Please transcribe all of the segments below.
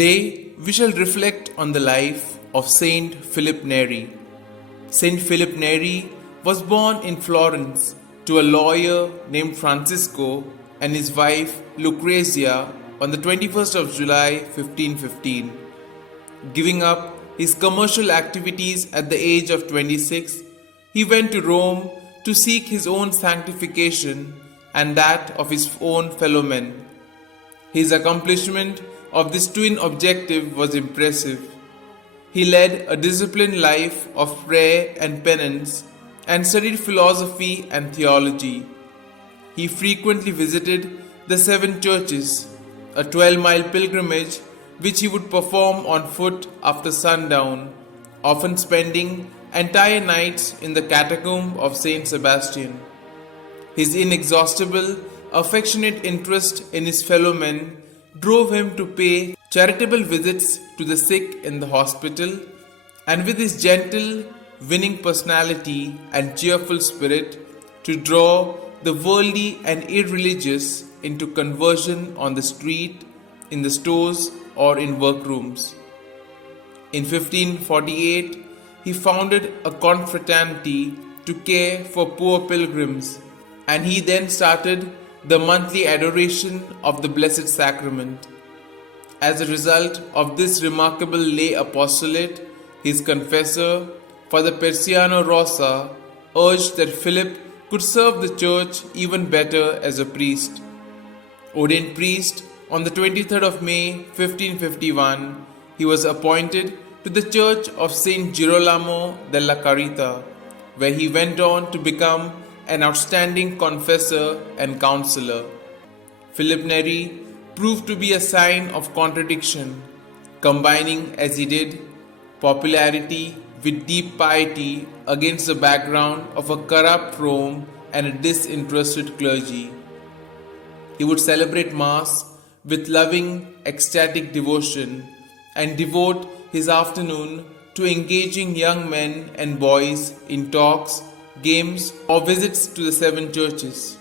Today, we shall reflect on the life of St Philip Neri. St Philip Neri was born in Florence to a lawyer named Francisco and his wife Lucrezia on the 21st of July 1515. Giving up his commercial activities at the age of 26, he went to Rome to seek his own sanctification and that of his own fellow men. His accomplishment of this twin objective was impressive. He led a disciplined life of prayer and penance and studied philosophy and theology. He frequently visited the 7 churches, a 12-mile pilgrimage which he would perform on foot after sundown, often spending entire nights in the catacomb of St. Sebastian. His inexhaustible, affectionate interest in his fellow men drove him to pay charitable visits to the sick in the hospital, and with his gentle, winning personality and cheerful spirit to draw the worldly and irreligious into conversion on the street, in the stores, or in workrooms. In 1548, he founded a confraternity to care for poor pilgrims, and he then started the monthly adoration of the Blessed Sacrament. As a result of this remarkable lay apostolate, his confessor, Father Persiano Rosa, urged that Philip could serve the church even better as a priest. Ordained priest on the 23rd of May 1551, he was appointed to the Church of Saint Girolamo della Carita, where he went on to become an outstanding confessor and counselor. Philip Neri proved to be a sign of contradiction, combining as he did popularity with deep piety against the background of a corrupt Rome and a disinterested clergy. He would celebrate Mass with loving, ecstatic devotion and devote his afternoon to engaging young men and boys in talks, games, or visits to the 7 churches.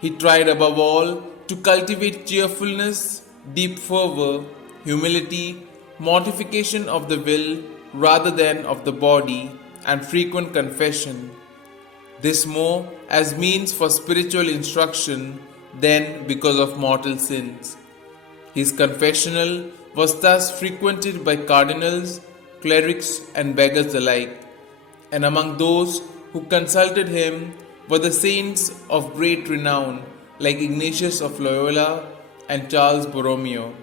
He tried above all to cultivate cheerfulness, deep fervor, humility, mortification of the will rather than of the body, and frequent confession. This more as means for spiritual instruction than because of mortal sins. His confessional was thus frequented by cardinals, clerics, and beggars alike, and among those who consulted him were the saints of great renown like Ignatius of Loyola and Charles Borromeo.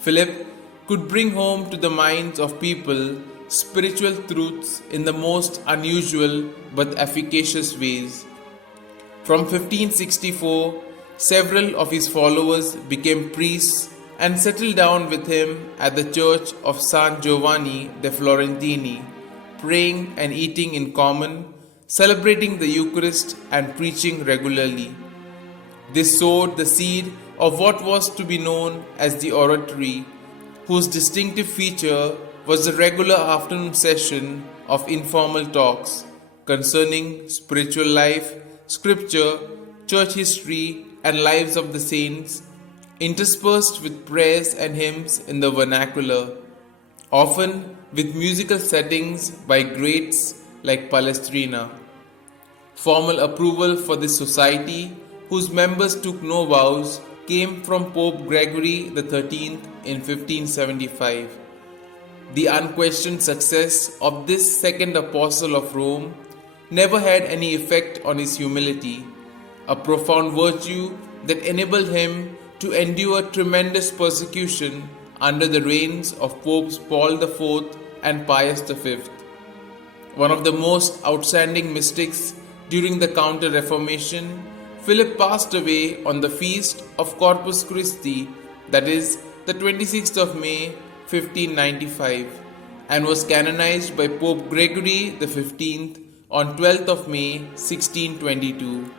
Philip could bring home to the minds of people spiritual truths in the most unusual but efficacious ways. From 1564, several of his followers became priests and settled down with him at the church of San Giovanni de Florentini, praying and eating in common, celebrating the Eucharist and preaching regularly. This sowed the seed of what was to be known as the oratory, whose distinctive feature was the regular afternoon session of informal talks concerning spiritual life, scripture, church history, and lives of the saints, interspersed with prayers and hymns in the vernacular, often with musical settings by greats like Palestrina. Formal approval for this society, whose members took no vows, came from Pope Gregory XIII in 1575. The unquestioned success of this second apostle of Rome never had any effect on his humility, a profound virtue that enabled him to endure tremendous persecution under the reigns of Popes Paul IV and Pius V. One of the most outstanding mystics during the Counter-Reformation, Philip passed away on the feast of Corpus Christi, that is, the 26th of May 1595, and was canonized by Pope Gregory XV on 12th of May 1622.